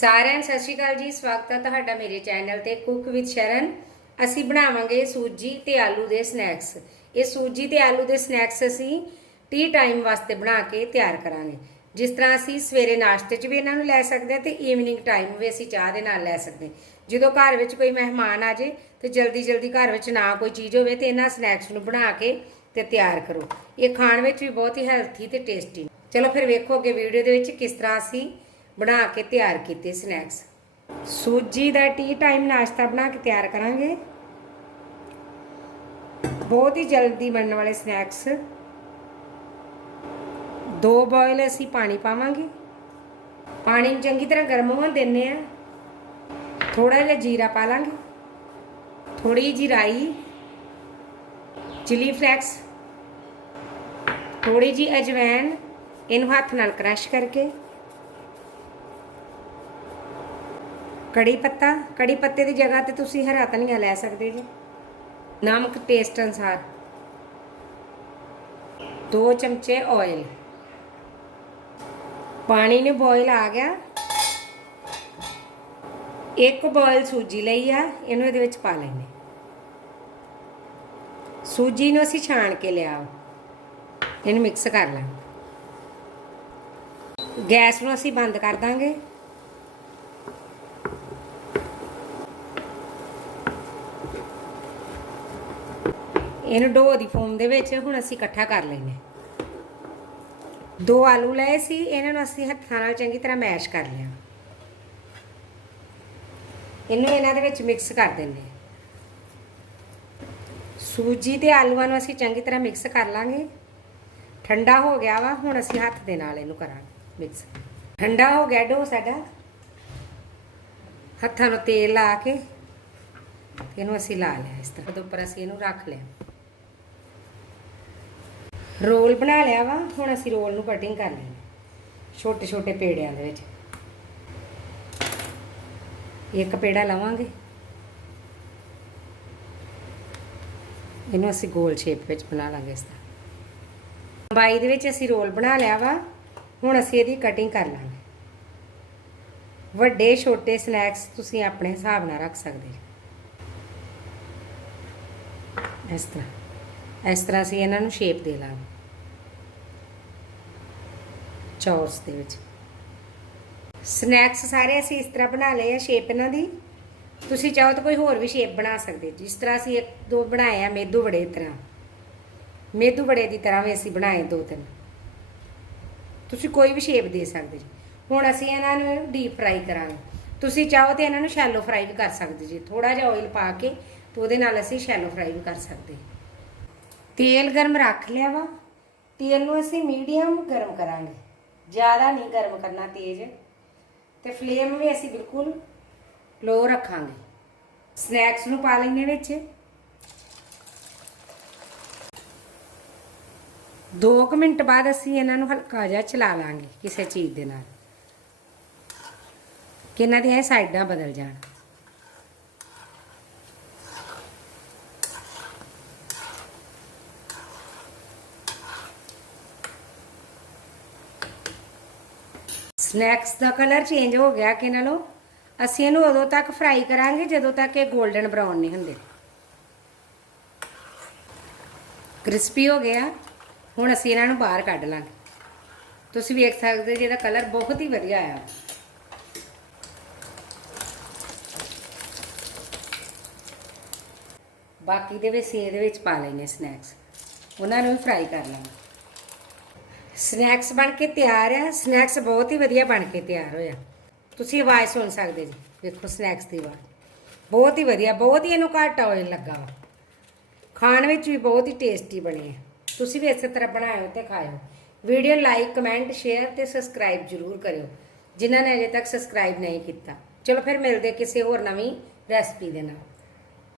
ਸਾਰਿਆਂ ਨੂੰ ਸਤਿ ਸ਼੍ਰੀ ਅਕਾਲ ਜੀ, ਸਵਾਗਤ ਹੈ ਤੁਹਾਡਾ ਮੇਰੇ ਚੈਨਲ ਤੇ ਕੁੱਕ ਵਿਦ ਸ਼ਰਨ। ਅਸੀਂ ਬਣਾਵਾਂਗੇ ਸੂਜੀ ਤੇ ਆਲੂ ਦੇ ਸਨੈਕਸ ਇਹ ਸੂਜੀ ਤੇ ਆਲੂ ਦੇ ਸਨੈਕਸ ਅਸੀਂ ਟੀ ਟਾਈਮ ਵਾਸਤੇ ਬਣਾ ਕੇ ਤਿਆਰ ਕਰਾਂਗੇ। ਜਿਸ ਤਰ੍ਹਾਂ ਅਸੀਂ ਸਵੇਰੇ ਨਾਸ਼ਤੇ 'ਚ ਵੀ ਇਹਨਾਂ ਨੂੰ ਲੈ ਸਕਦੇ ਹਾਂ ਤੇ ਈਵਨਿੰਗ ਟਾਈਮ ਵੀ ਅਸੀਂ ਚਾਹ ਦੇ ਨਾਲ ਲੈ ਸਕਦੇ ਹਾਂ। ਜਦੋਂ ਘਰ ਵਿੱਚ ਕੋਈ ਮਹਿਮਾਨ ਆ ਜੇ ਤੇ ਜਲਦੀ ਜਲਦੀ ਘਰ ਵਿੱਚ ਨਾ ਕੋਈ ਚੀਜ਼ ਹੋਵੇ ਤੇ ਇਹਨਾਂ ਸਨੈਕਸ ਨੂੰ ਬਣਾ ਕੇ ਤੇ ਤਿਆਰ ਕਰੋ। ਇਹ ਖਾਣ ਵਿੱਚ ਵੀ ਬਹੁਤ ਹੀ ਹੈਲਥੀ ਤੇ ਟੇਸਟੀ ਚਲੋ ਫਿਰ ਵੇਖੋ ਅੱਗੇ ਵੀਡੀਓ ਦੇ ਵਿੱਚ ਕਿਸ ਤਰ੍ਹਾਂ ਅਸੀਂ ਬਣਾ ਕੇ ਤਿਆਰ ਕੀਤੇ ਸਨੈਕਸ ਸੂਜੀ ਦਾ ਟੀ ਟਾਈਮ ਨਾਸ਼ਤਾ ਬਣਾ ਕੇ ਤਿਆਰ ਕਰਾਂਗੇ। ਬਹੁਤ ਹੀ ਜਲਦੀ ਬਣਨ ਵਾਲੇ ਸਨੈਕਸ ਦੋ ਬੋਇਲ ਅਸੀਂ ਪਾਣੀ ਪਾਵਾਂਗੇ। ਪਾਣੀ ਨੂੰ ਚੰਗੀ ਤਰ੍ਹਾਂ ਗਰਮ ਹੋਣ ਦਿੰਨੇ ਆ ਥੋੜਾ ਜਿਹਾ ਜੀਰਾ ਪਾ ਲਾਂਗੇ। ਥੋੜੀ ਜਿਹੀ ਰਾਈ ਚਿਲੀ ਫਲੈਕਸ ਥੋੜੀ ਜਿਹੀ ਅਜਵਾਇਣ ਇਹਨੂੰ ਹੱਥ ਨਾਲ ਕ੍ਰਸ਼ ਕਰਕੇ। ਕੜੀ ਪੱਤਾ, ਕੜੀ ਪੱਤੇ ਦੀ ਜਗ੍ਹਾ ਤੇ ਤੁਸੀਂ ਹਰਾ ਧਨੀਆ ਲੈ ਸਕਦੇ ਜੀ। ਨਮਕ ਟੇਸਟ ਅਨਸਾਰ। 2 ਚਮਚੇ ਆਇਲ ਪਾਣੀ ਨੂੰ ਬੋਇਲ ਆ ਗਿਆ। ਇੱਕ ਬੋਇਲ ਸੂਜੀ ਲਈ ਆ, ਇਹਨੂੰ ਇਹਦੇ ਵਿੱਚ ਪਾ ਲੈਣੇ ਸੂਜੀ ਨੂੰ ਅਸੀਂ ਛਾਣ ਕੇ ਲਿਆ। ਇਹਨੂੰ ਮਿਕਸ ਕਰ ਲਾਂਗੇ ਗੈਸ ਨੂੰ ਅਸੀਂ ਬੰਦ ਕਰ ਦਾਂਗੇ। ਇਹਨੂੰ ਡੋ ਦੀ ਫੋਮ ਦੇ ਵਿੱਚ ਹੁਣ ਅਸੀਂ ਇਕੱਠਾ ਕਰ ਲੈਨੇ ਦੋ ਆਲੂ ਲਏ ਸੀ, ਇਹਨਾਂ ਨੂੰ ਅਸੀਂ ਹੱਥਾਂ ਨਾਲ ਚੰਗੀ ਤਰ੍ਹਾਂ ਮੈਸ਼ ਕਰ ਲਿਆ। ਇਹਨੂੰ ਇਹਨਾਂ ਦੇ ਵਿੱਚ ਮਿਕਸ ਕਰ ਦਿੰਦੇ ਸੂਜੀ ਤੇ ਆਲੂਆਂ ਨੂੰ ਅਸੀਂ ਚੰਗੀ ਤਰ੍ਹਾਂ ਮਿਕਸ ਕਰ ਲਾਂਗੇ। ਠੰਡਾ ਹੋ ਗਿਆ ਵਾ, ਹੁਣ ਅਸੀਂ ਹੱਥ ਦੇ ਨਾਲ ਇਹਨੂੰ ਕਰਾਂਗੇ ਮਿਕਸ ਠੰਡਾ ਹੋ ਗਿਆ ਡੋ ਸਾਡਾ। ਹੱਥਾਂ ਨੂੰ ਤੇਲ ਲਾ ਕੇ ਇਹਨੂੰ ਅਸੀਂ ਲਾ ਲਿਆ ਇਸ ਤਰ੍ਹਾਂ। ਉਹਦੇ ਉੱਪਰ ਅਸੀਂ ਇਹਨੂੰ ਰੱਖ ਲਿਆ। ਰੋਲ ਬਣਾ ਲਿਆ ਵਾ, ਹੁਣ ਅਸੀਂ ਰੋਲ ਨੂੰ ਕਟਿੰਗ ਕਰ ਲੈਣੀ ਛੋਟੇ ਛੋਟੇ ਪੇੜਿਆਂ ਦੇ ਵਿੱਚ। ਇੱਕ ਪੇੜਾ ਲਵਾਂਗੇ। ਇਹਨੂੰ ਅਸੀਂ ਗੋਲ ਸ਼ੇਪ ਵਿੱਚ ਬਣਾ ਲਾਂਗੇ ਇਸ ਤਰ੍ਹਾਂ। ਬਾਈ ਦੇ ਵਿੱਚ ਅਸੀਂ ਰੋਲ ਬਣਾ ਲਿਆ ਵਾ, ਹੁਣ ਅਸੀਂ ਇਹਦੀ ਕਟਿੰਗ ਕਰ ਲਾਂਗੇ। ਵੱਡੇ ਛੋਟੇ ਸਨੈਕਸ ਤੁਸੀਂ ਆਪਣੇ ਹਿਸਾਬ ਨਾਲ ਰੱਖ ਸਕਦੇ ਹੋ। ਇਸ ਤਰ੍ਹਾਂ। ਇਸ ਤਰ੍ਹਾਂ ਅਸੀਂ ਇਹਨਾਂ ਨੂੰ ਸ਼ੇਪ ਦੇ ਲਾਂਗੇ। ਚੌਰਸ ਦੇ ਵਿੱਚ। ਸਨੈਕਸ ਸਾਰੇ ਅਸੀਂ ਇਸ ਤਰ੍ਹਾਂ ਬਣਾ ਲਏ ਆ ਸ਼ੇਪ ਇਹਨਾਂ ਦੀ। ਤੁਸੀਂ ਚਾਹੋ ਤਾਂ ਕੋਈ ਹੋਰ ਵੀ ਸ਼ੇਪ ਬਣਾ ਸਕਦੇ ਜਿਸ ਤਰ੍ਹਾਂ ਅਸੀਂ ਇੱਕ ਦੋ ਬਣਾਏ ਆ ਮੇਦੂ ਵੜੇ ਤਰ੍ਹਾਂ। ਮੇਦੂ ਵੜੇ ਦੀ ਤਰ੍ਹਾਂ ਵੀ ਅਸੀਂ ਬਣਾਏ ਦੋ ਤਿੰਨ। ਤੁਸੀਂ ਕੋਈ ਵੀ ਸ਼ੇਪ ਦੇ ਸਕਦੇ ਜੀ। ਹੁਣ ਅਸੀਂ ਇਹਨਾਂ ਨੂੰ ਡੀਪ ਫਰਾਈ ਕਰਾਂਗੇ। ਤੁਸੀਂ ਚਾਹੋ ਤੇ ਇਹਨਾਂ ਨੂੰ ਸ਼ੈਲੋ ਫਰਾਈ ਵੀ ਕਰ ਸਕਦੇ ਜੀ। ਥੋੜਾ ਜਿਹਾ ਆਇਲ ਪਾ ਕੇ ਤੇ ਉਹਦੇ ਨਾਲ ਅਸੀਂ ਸ਼ੈਲੋ ਫਰਾਈ ਵੀ ਕਰ ਸਕਦੇ ਤੇਲ ਗਰਮ ਰੱਖ ਲਿਆ ਵਾ। ਤੇਲ ਨੂੰ ਅਸੀਂ ਮੀਡੀਅਮ ਗਰਮ ਕਰਾਂਗੇ। ਜ਼ਿਆਦਾ ਨਹੀਂ ਗਰਮ ਕਰਨਾ ਤੇਜ਼। ਤੇ ਫਲੇਮ ਵੀ ਅਸੀਂ ਬਿਲਕੁਲ ਲੋ ਰੱਖਾਂਗੇ। ਸਨੈਕਸ ਨੂੰ ਪਾ ਲੈਣੇ ਵਿੱਚ। 2 ਮਿੰਟ ਬਾਅਦ ਅਸੀਂ ਇਹਨਾਂ ਨੂੰ ਹਲਕਾ ਜਿਹਾ ਚਲਾ ਲਾਂਗੇ ਕਿਸੇ ਚੀਜ਼ ਦੇ ਨਾਲ। ਕਿ ਇਹਨਾਂ ਦੀਆਂ ਇਹ ਸਾਈਡਾਂ ਬਦਲ ਜਾਣ। ਸਨੈਕਸ ਦਾ ਕਲਰ ਚੇਂਜ ਹੋ ਗਿਆ ਕਿ ਇਹਨਾਂ ਨੂੰ ਅਸੀਂ ਇਹਨੂੰ ਉਦੋਂ ਤੱਕ ਫਰਾਈ ਕਰਾਂਗੇ ਜਦੋਂ ਤੱਕ ਇਹ 골ਡਨ ਬਰਾਊਨ ਨਹੀਂ ਹੁੰਦੇ। ਕ੍ਰਿਸਪੀ ਹੋ ਗਿਆ। ਹੁਣ ਅਸੀਂ ਇਹਨਾਂ ਨੂੰ ਬਾਹਰ ਕੱਢ ਲਾਂਗੇ। ਤੁਸੀਂ ਵੇਖ ਸਕਦੇ ਜੀ ਇਹਦਾ ਕਲਰ ਬਹੁਤ ਹੀ ਵਧੀਆ ਆਇਆ। ਬਾਕੀ ਦੇ ਵਿੱਚ ਇਹਦੇ ਵਿੱਚ ਪਾ ਲੈਣੇ ਸਨੈਕਸ ਉਹਨਾਂ ਨੂੰ ਵੀ ਫਰਾਈ ਕਰ ਲਾਂਗੇ। ਸਨੈਕਸ ਬਣ ਕੇ ਤਿਆਰ ਆ। ਸਨੈਕਸ ਬਹੁਤ ਹੀ ਵਧੀਆ ਬਣ ਕੇ ਤਿਆਰ ਹੋਇਆ ਤੁਸੀਂ ਆਵਾਜ਼ ਸੁਣ ਸਕਦੇ ਜੀ। ਵੇਖੋ ਸਨੈਕਸ ਦੀ ਆਵਾਜ਼। ਬਹੁਤ ਹੀ ਵਧੀਆ, ਬਹੁਤ ਹੀ ਇਹਨੂੰ ਘਾਟਾ ਆਇਲ ਲੱਗਾ ਵਾ। ਖਾਣ ਵਿੱਚ ਵੀ ਬਹੁਤ ਹੀ ਟੇਸਟੀ ਬਣੀ ਹੈ ਤੁਸੀਂ ਵੀ ਇਸੇ ਤਰ੍ਹਾਂ ਬਣਾਇਓ ਤੇ ਖਾਇਓ। ਵੀਡੀਓ ਲਾਈਕ ਕਮੈਂਟ ਸ਼ੇਅਰ ਤੇ ਸਬਸਕ੍ਰਾਈਬ ਜ਼ਰੂਰ ਕਰਿਓ। ਜਿਨ੍ਹਾਂ ਨੇ ਅਜੇ ਤੱਕ ਸਬਸਕ੍ਰਾਈਬ ਨਹੀਂ ਕੀਤਾ। ਚਲੋ ਫਿਰ ਮਿਲਦੇ ਕਿਸੇ ਹੋਰ ਨਵੀਂ ਰੈਸਪੀ ਦੇ ਨਾਲ।